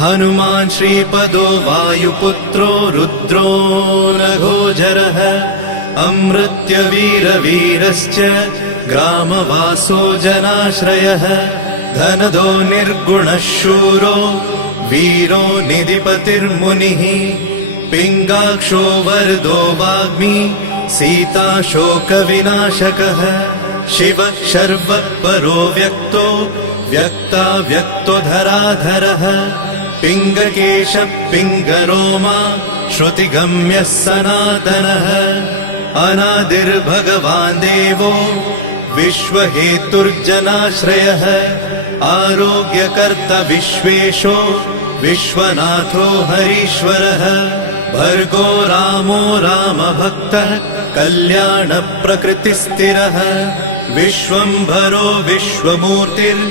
हनुमान् श्रीपदो वायुपुत्रो रुद्रो नघोजरः अमृत्यवीरवीरश्च ग्रामवासो जनाश्रयः धनदो निर्गुणः शूरो वीरो निधिपतिर्मुनिः पिङ्गाक्षो वरदो वाग्मी सीताशोकविनाशकः शिवः शर्वः परो व्यक्तो व्यक्ताव्यक्तो धराधरः पिङ्गकेशः पिङ्गरोमा श्रुतिगम्यः सनातनः अनादिर्भगवान् देवो विश्वहेतुर्जनाश्रयः आरोग्यकर्ता विश्वेशो विश्वनाथो हरीश्वरः भर्गो रामो रामभक्तः कल्याणप्रकृतिस्थिरः विश्वम्भरो विश्वमूर्तिर्